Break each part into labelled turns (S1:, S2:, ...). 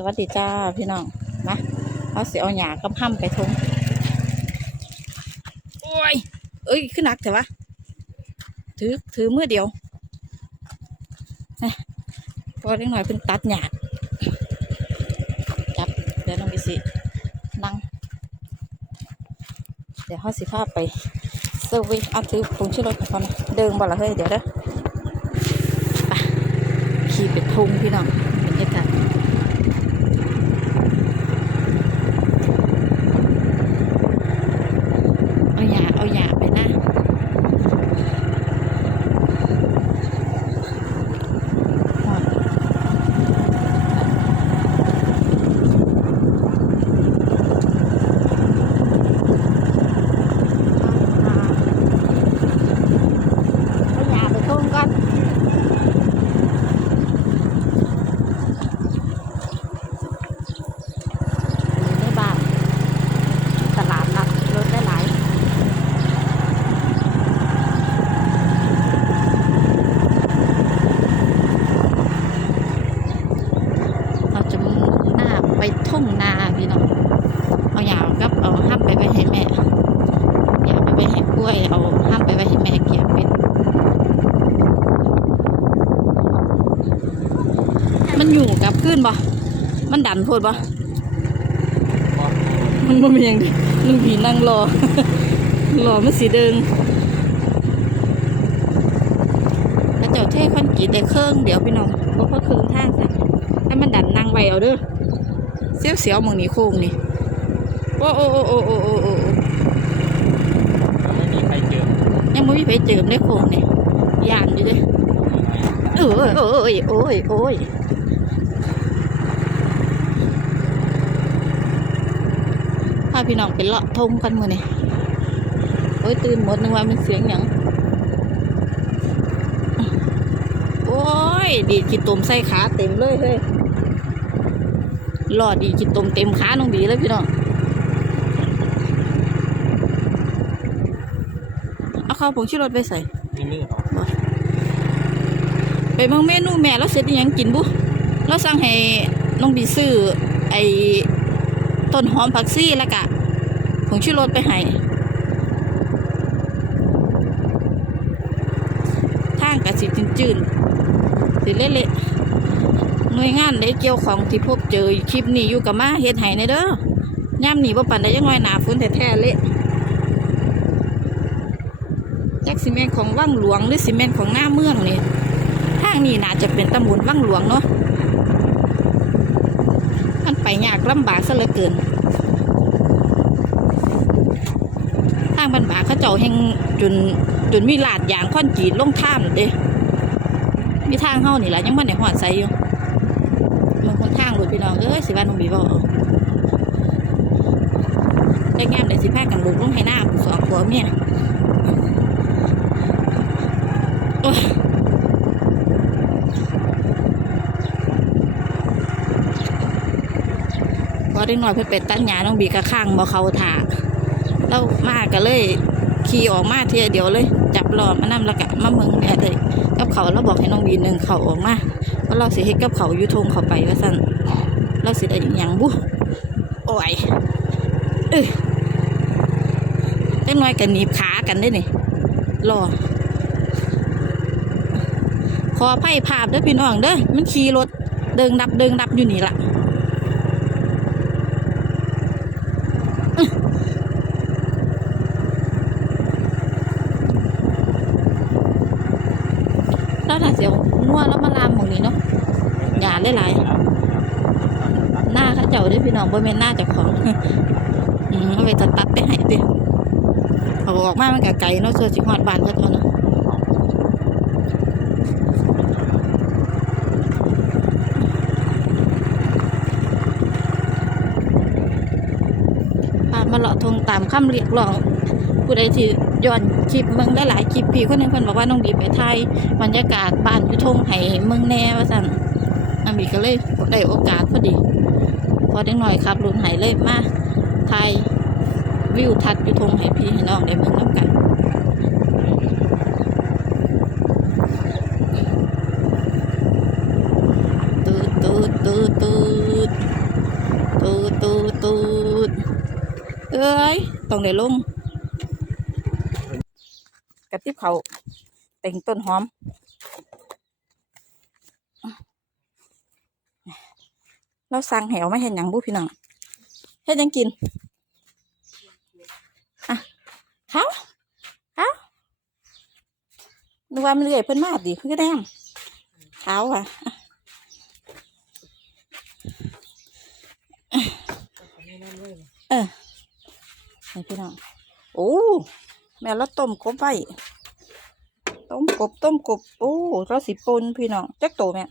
S1: สวัสดีจ้าพี่น้องมาเอาเสียเอาหยากับห้ำไปทงโอ้ยเอ้ยขึ้นหนักแต่วะถือถือมือเดียวนะพอเล็กหน่อยเพิ่นตัดหยาจับเดี๋ยวน้องกิสินั่งเดี๋ยวเขาสิพาพไปเซอร์วิสเอาถือผงชูรสก่อนเดินบ่ละเฮ้ยเดี๋ยวเด้อไปขี่ไปทุ่งพี่น้องบรรยากาศ เอาหยาเอาหยาไปนะหอดเอาหยาไปทุ่งก่อนอยู่ในบ้านตลาดนัดรถได้หลาย เราจะมุ่งหน้าไปทุ่งนาพี่น้องเอาวกับเอาห้ามไปไว้ให้แม่อย่าไปไว้ให้กล้วยเอาห้ามไปไว้ให้แม่เกี่ยวเป็นมันอยู่กับขึ้นบ่มันดันโพดบ่มันบ่เป็นหยังดิลุงผีนั่งรอรอมันสีเดิงแล้วเจ้าเท่คอนกรีตได้เครื่องเดี๋ยวพี่น้องบ่พอเครื่องทางซะให้มันดันนั่งไวเอาเด้อเสียวเสียวมองนี้โค้งนี่ โอ้โอ้โอ้โอ้โอ้โอ้โอ้
S2: ไม่มีใครเจอ
S1: ยังไม่มีไปเจิมได้โค้งนี่ย่านอยู่เด้อเออโอ้ยโอ้ยโอ้ยพาพี่น้องไปเลาะทงกันมือนี่โอ้ยตื่นหมดนึกว่ามันเสียงหยังโอ้ยดีดกินตุ่มใส่ขาเต็มเลยเฮ้ยหลอดดีกินต้มเต็มขาน้องดีเลยพี่น้อง เอา ข้าวผงชูรสไปใส่
S2: มีมือเหรอ
S1: ไปเมืองเมนูแม่แล้วเสร็จอิหยังกินบุแล้วสั่งให้น้องบีซื้อไอ้ต้นหอมผักซี่แล้วกะผงชูรสไปให้ทางกะสิจืนๆสิเละๆหน่วยงานได้เกี่ยวของที่พบเจอคลิปนี้อยู่กับมาเฮ็ดให้ในเด้อย่ำหนีบ่ปันได้ยังน้อยหนาฝนแท้ๆเละจัก ซีเมนต์ของว่างหลวงหรือซีเมนต์ของหน้าเมืองนี่ทางนี้น่าจะเป็นตำบลว่างหลวงเนาะมันไปยากลำบากซะเหลือเกินทางบันบากเขาเจ้าแห่งจนจนมีลาดยางค่อนกรีดลงท่ามเด้มีทางเฮานี่แหละยังมันในหอดใสอยู่มันคนทางรถพี่น้องเอ้ยสิบ้านน้องบีบอกได้แง้มได้สิพากันบุกลงให้หน้าสองผัวเมียโอ้ย พอได้หน่อยเพื่อเป็ดตั้งหยาน้องบีกระข้างบ่เขาถาแล้วมากก็เลยขี่ออกมาเทียเดียวเลย จับหลอดมานั่แล้วก็มาเมืองแม่เลยกับเขาแล้วบอกให้น้องบีหนึ่งเขาออกมาว่าเราสิเฮ็ดกับเขายุทงเขาไปว่าสั่นเราสิได้อิหยังบุโอ้ยเอ้ยเล็กน้อยกันหนีบขากันได้นี่รอ ขอไพ่ภาพเด้อพี่น้องเด้อมันขี่รถเดิงดับเดิงดับอยู่นี่ละแล้วถ้าเสียวงัวแล้วมาลามหมองนี้เนาะอย่าได้หลายหน้าเขาเจ้าเด้วยพี่น้องบ่แม่นหน้าเจ้าของอืมเอาไปตัดตัดไปให้เด้เขาออกมามันก็ไกลเนาะเสื้อสิฮอดบ้านเขาเจ้าเนาะ มาเลาะทงตามคำเรียกร้องผู้ใดที่ย้อนคลิปเมืองได้หลายคลิปพี่คนหนึงเพิ่นบอกว่าน้องบีไปไทยบรรยากาศบ้านอยู่ทงให้เมืองแน่ว่าซั่นอันนี้ก็เลยได้โอกาสพอดี พอเด็กหน่อยครับรุ่นไหเลยมาไทยวิวทัดอยู่ทงให้พี่ให้น้องได้เมืองน้ำกัน ต้องได้ลงกระติบเขาเต่งต้นหอม เราสั่งแหวไม่เห็นหยังบุพี่น้องเฮ็ดหยังกินอะเขาเขานึกว่ามันเลื่อยเพิ่นมาดิเพิ่นก็แดมเขาอะเออ ให้พี่น้องโอ้แม่เราต้มกบไว้ต้มกบต้มกบโอ้เราสิปนพี่น้องจักโตแม่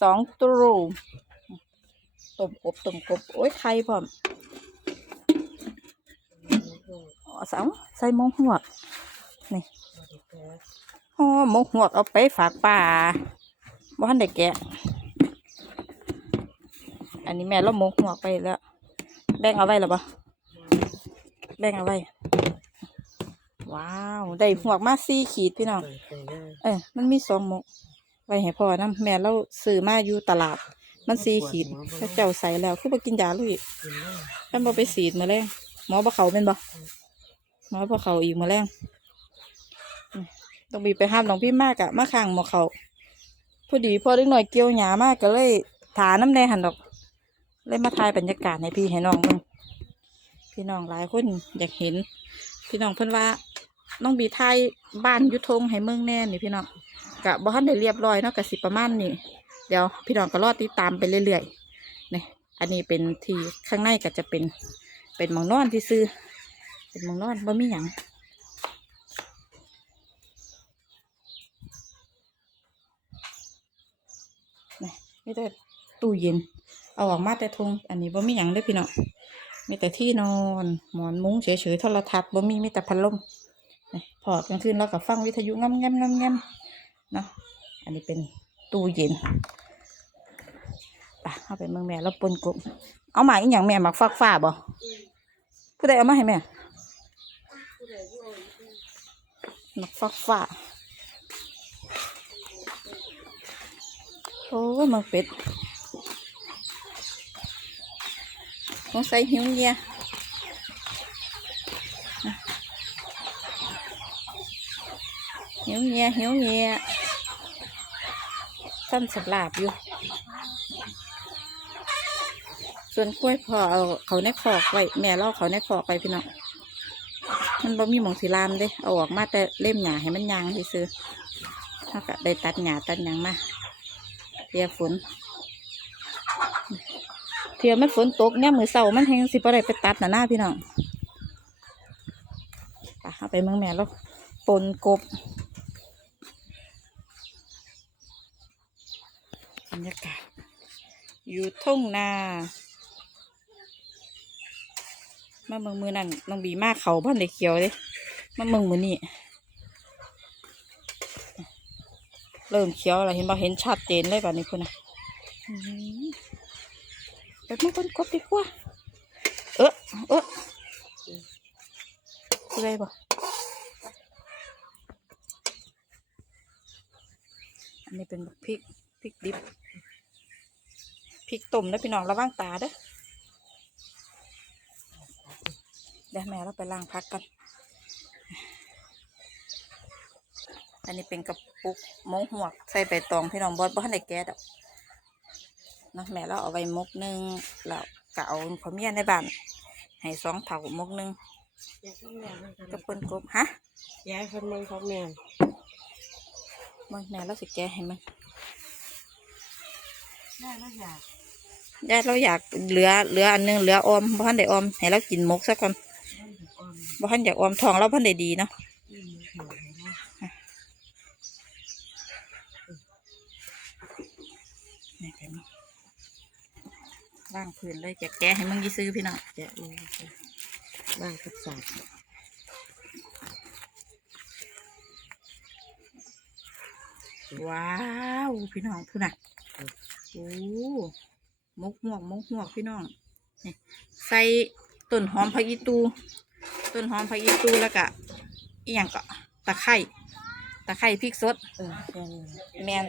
S1: สองตัวต้มกบต้มกบโอ้ยไข่พร้อมอ๋อสาวใส่หมงหวกนี่อ๋อหมงหวกเอาไปฝากป่าบ้านเด็กแกะอันนี้แม่เราหมงหวกไปแล้วแบ่งเอาไว้หรือเปะ แบ่งเอาไว้ ว้าว ได้หวกมาสี่ขีดพี่น้อง เออมันมีสองหมก ไว้ให้พ่อนะแม่เราซื้อมาอยู่ตลาด มันสี่ขีดถ้าเจ้าใส่แล้วคือไปกินยาเลยท่านบอไปสีดมาแล้วหมอบ่เขาเป็นบ่น้อยพอเขาอีกมาแรงนี่ต้องบีไปห้ามน้องพี่มากอะมาข้างหมอเขาพอดีพอเล็กหน่อยเกี่ยวหยามากก็เลยถาน้ำแดงหันดอก เลยมาถ่ายบรรยากาศให้พี่ให้น้องเบิ่ง พี่น้องหลายคนอยากเห็น พี่น้องเพิ่อนว่าน้องบีถ่ายบ้านยุทงให้เมืองแน่นี่พี่น้องกะบ่ทันได้เรียบร้อยเนาะกะสิประมาณนี้เดี๋ยวพี่น้องก็รอติดตามไปเรื่อยๆนี่อันนี้เป็นที่ข้างในก็จะเป็นเป็นหมองนอนที่ซื้อ เป็นหมองนอนบ่มีหยังนี่มีแต่ตู้เย็น เอาออกมาแต่ทงอันนี้บ่มีหยังเลยพี่น้อง มีแต่ที่นอน หมอนมุ้งเฉยๆโทรทัศน์บ่มีมีแต่พัดลมพอกลางคืนเราก็ฟังวิทยุงำแงมงำแงมเนาะอันนี้เป็นตู้เย็นไปเอาไปเมืองแม่แล้วปนกบเอาหมาอีกอย่างแม่หมักฟักฟ้าบ่ผู้ใดเอามาให้แม่หมักฟักฟ้าโอ้ยหมักเป็ดส งสัยหิวเงียหิวเงียหิวเงียสั้นสลาบอยู่ ส่วนกล้วยพอเอาเขาในคอกไว้แม่เล่าเขาในคอกไปพี่น้องมันบ่มีหมองสีลามเด้เอาออกมาแต่เล่มหญ้าให้มันยางซื้อๆถ้าก็ได้ตัดหญ้าตัดหยังมาเทียฝน เทียมันฝนตกเนี่ยมือเสามันแห้งสิบ่ได้ไปตัดนะหน้าพี่น้องไปเอาไปเมืองแม่แล้วปนกบบรรยากาศอยู่ทุ่งนามาเมืองมือนั่นน้องบีมากเขาบ้านเด็กเขียวเลยมาเมืองมือนี่เริ่มเขียวแล้วเห็นบ่เห็นชัดเจนเลยแบบนี้คุณนะ อื้อหือไมันต้นกบดีกว่า เออเอออะไรบ่อันนี้เป็นพริกพริกดิบพริกต้มนะพี่น้องระวังตาเด้อเดี๋ยวแม่เราไปล้างพักกัน อันนี้เป็นกระปุกมงหวกใส่ใบตองพี่น้องบอสบ้านในแก๊สอกเนาะแม่เราเอาไว้มกหนึ่งแล้วก็เอาขาวเมียในบ้านให้สองเถามกหนึ่ง
S3: ยายคนแม่มัน
S1: กระปุนกบฮะ
S3: ยายคนมึงของแม่
S1: มึงแม่เราสิแกะให้มัน
S3: แม่แล้วอยาก
S1: ยายเราอยากเหลือเหลืออันหนึงเหลือออมบ้านได้ออมให้เรากินมกสักก่อน
S3: อ่อน
S1: บ้านอยากออมทองเราบ้านได้ดีเนาะ
S3: อืมหัวให้นะ
S1: นี่เป็น ล่างพื้นเลยจะแกะให้มึงยี่ซื้อพี่น้อง
S3: แกะมันบ้างกับสาด
S1: ว้าวพี่น้องพูดน่ะโอ้มกหวกมกหวกพี่น้องใส่ต้นหอมผักอีตู ต้นหอมผักอีตูแล้วก็อีหยังก็ตะไคร้ตะไคร้พริกสด
S3: เออแม
S1: น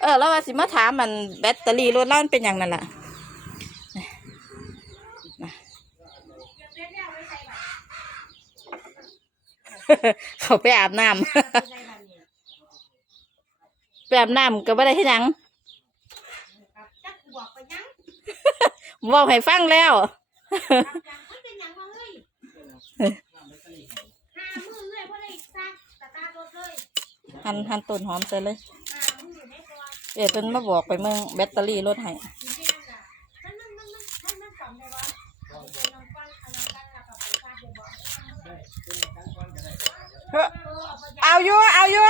S1: เออแล้วว่าสิมาถามมันแบตเตอรี่รถเล่ามันเป็นอย่างนั้นล่ะ เขาไปอาบน้ำไปอาบน้ำก็ไม่ได้ที่หยัง
S3: บอก
S1: ให้ฟังแล้ว
S3: หั
S1: นหันต้นหอมใส่เลย
S3: ห้ามือให้
S1: นมาบอกไปเมืองแบตเตอรี่รถให้
S3: ทีนี้นั่นน่ะมันมันมันมันมันจำได้ว่าเอาไปนอนฟังอันนั้นกันแล้วก็ไปซักเดี๋ยวบอก
S4: เอาอยู่เอาอยู่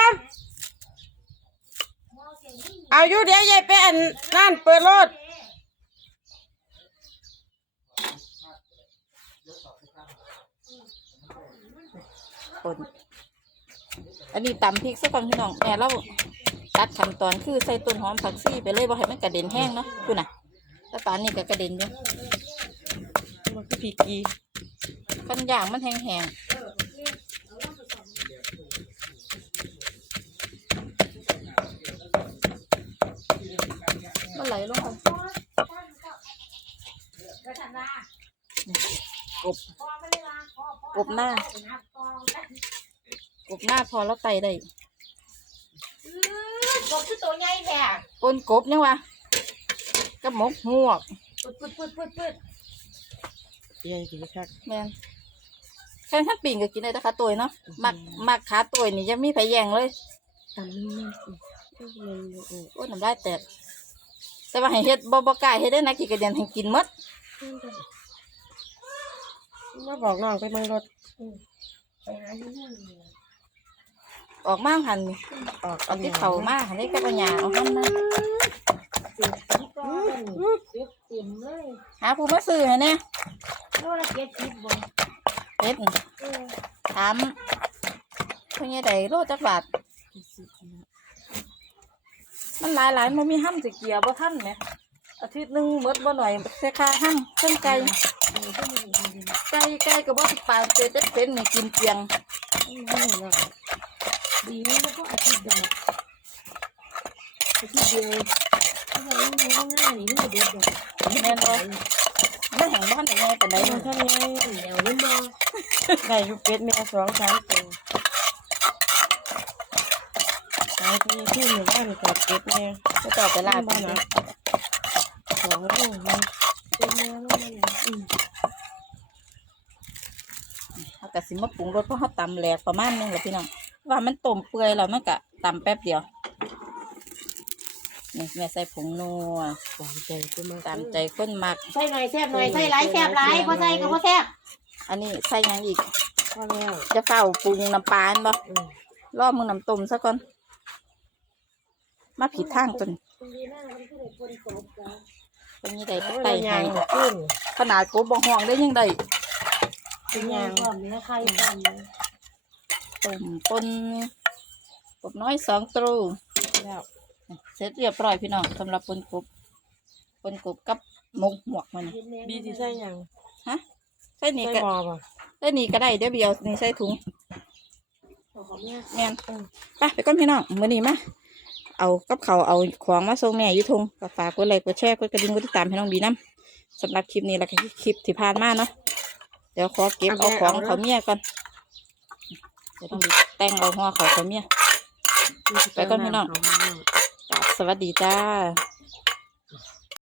S4: เอาอยู่เดี๋ยวยายไปอันนั่นเปิดรถ
S1: คนอันนี้ตำพริกสักก่อนพี่น้องแม่เราตัดขั้นตอนคือใส่ต้นหอมผักซี่ไปเลยบ่ให้มันกระเด็นแห้งเนาะคุณน่ะแต่ปานนี้ก็กระเด็นอยู่
S4: มันคือพีกี
S1: กันอย่างมันแห้งๆ มันไหลลงไป
S3: ก็ทำได้
S1: กบ
S3: พอไม่ได้ว่าพอพอก
S1: บหน้า
S3: นับกองกัน
S1: กบหน้าพอแล้วไตได้
S3: อื้อกบคือตัวใหญ่แท้
S1: ปนกบยังวะกับหมกหวก
S3: ปึ๊ดปึ๊ดปึ๊ดปึ๊ดปึ๊ด
S4: ยายดีครับ
S1: แม่นแค่ท่านปิ่งก็กินได้แต่ขาตัวเนาะมักมักขาตัวนี่ยังมีไผแย่งเลย
S4: ตำนี่มันอืม
S1: โอ้ยน้ำลายแตก แต่ว่าให้เฮ็ดบ่บ่กล้าเฮ็ดได้นะกี่กระเด็นให้กินหมด
S4: มาบอกน้องไปเมืองรถ
S3: ไปหาอยู่นั่น
S1: ออกมาหันนี่
S4: ออก
S1: เอาที่เขามาหันนี่กับปัญญาเอาหันมา
S3: เจ็บที่ก้อนเจ็บเต็มเลย
S1: หาผู้มาซื้อให้แน่
S3: โลละเจ็ดสิบบ่
S1: เฮ็ด
S3: เออ
S1: ถามเพิ่นยังได้โลจักบาท มันหลายหลายมันมีห้ำสิเกียบ่ทันแหมอาทิตย์หนึงหมดบ่หน่อยเสียค่าห้ำเพิ่นไก่ไก่ไก่ก็บ่สิปานเจจะเป็นนี่กินเปียง
S3: ดีนี่ก็อาทิตย์เดียวอาทิตย์เดียวถ้าเราไม่มีข้างหน้านี่มันจะเดือดเดือด
S1: แม่นบ่มันแห้งบ้านได้ไงปานใด
S4: มั
S1: มันน
S4: ทำไง
S3: เดี๋ยวนี่บ่
S4: ได้อยู่เป็ดแม่สองสามตัว หายไปที่หมู่บ้านกับเป็ดแม่
S1: ก็ต่อไปลาด
S4: บ้านนะสองลูกมัน
S3: เป็นแนวมันอืม
S1: เฮาก็สิมาปรุงรสเพราะเฮาตำแหลกประมาณนึงแหละพี่น้องว่ามันต้มเปื่อยแล้วมันก็ตำแป๊บเดียวนี่แม่ใส่ผงนัว
S4: ตามใจกูมา
S1: ตามใจคนมัก
S3: ใส่หน่อยแซ่บหน่อยใส่หลายแซ่บหลายพอใส่ก็พอแซ่บ
S1: อันนี้ใส่หยังอีก
S4: พอแล้ว
S1: จะเฝ้าปรุงน้ำปลาอันบ่
S4: อืม
S1: รอบมึงน้ำต้มซะก่อน มาผิดทางจน
S3: ดีมากมันคือได้คนตบกัน
S1: เป็นยังไงไต
S4: ไว้
S1: ให้
S4: ยางขึ้น
S1: ขนาดกูบ่ห่วงได้ยังไง
S3: เป็นยางก่อนนะใครก่อน
S1: ต้มปนกบน้อยสองตรู
S4: แล้ว
S1: เสร็จเรียบร้อยพี่น้องสำหรับปนกบปนกบกับมกหมวกมัน
S4: บีที่ใส่ยัง
S1: ฮะใส่นี่ก็ใส่นี่ก็ได้เดี๋ยวเบียวนี่ใส่ถุง
S3: ของเนี่ย
S1: แมนไปไปก่อนพี่น้องมื้อนี้มา เอากับเขาวเอาของมาส่งแม่อยู่ทงก็ฝากกดไลค์กดแชร์กดกระดิ่งกดติดตามให้น้องบีน้ำสำหรับคลิปนี้แล้วก็คลิปที่ผ่านมาเนาะเดี๋ยวขอเก็บเอาของเขาเมียก่อนเดี๋ยวต้องบีแต่งเอาหัวเขาเขาเมียไปก่อนพี่น้อง
S4: เอามา
S1: จ้ะสวัสดีจ้า